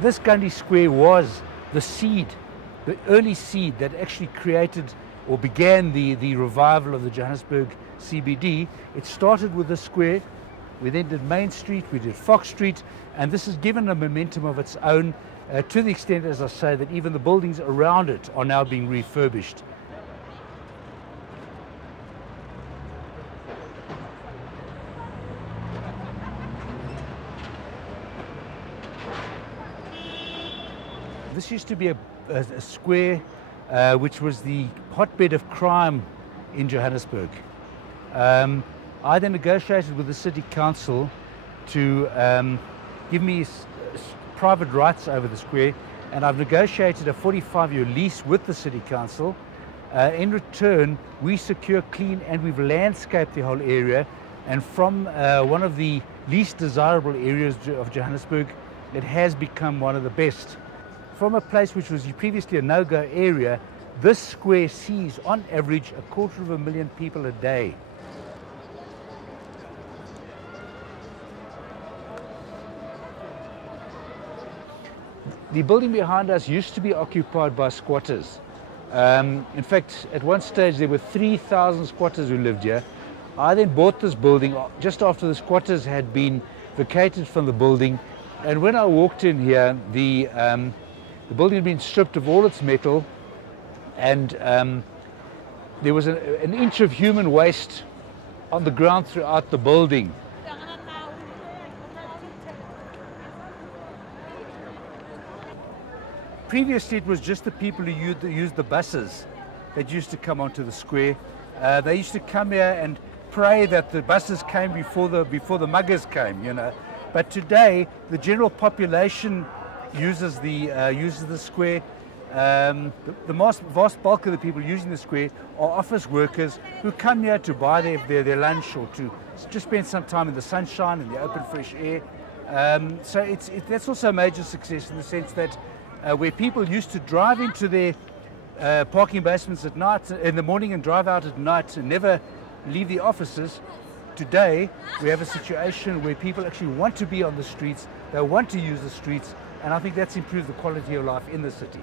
This Gandhi Square was the seed, the early seed that actually created or began the revival of the Johannesburg CBD. It started with the square. We then did Main Street, we did Fox Street, and this has given a momentum of its own to the extent, as I say, that even the buildings around it are now being refurbished. This used to be a square which was the hotbed of crime in Johannesburg. I then negotiated with the city council to give me private rights over the square, and I've negotiated a 45-year lease with the city council. In return, we secure clean, and we've landscaped the whole area, and from one of the least desirable areas of Johannesburg, it has become one of the best. From a place which was previously a no-go area, this square sees on average 250,000 people a day. The building behind us used to be occupied by squatters. In fact, at one stage there were 3,000 squatters who lived here. I then bought this building just after the squatters had been vacated from the building, and when I walked in here, the building had been stripped of all its metal, and there was an inch of human waste on the ground throughout the building. Previously, it was just the people who used the buses that used to come onto the square. They used to come here and pray that the buses came before the muggers came, you know. But today, the general population uses the square. The vast bulk of the people using the square are office workers who come here to buy their lunch or to just spend some time in the sunshine and the open fresh air. So that's also a major success in the sense that where people used to drive into their parking basements at night in the morning and drive out at night and never leave the offices, today we have a situation where people actually want to be on the streets, they want to use the streets, and I think that's improved the quality of life in the city.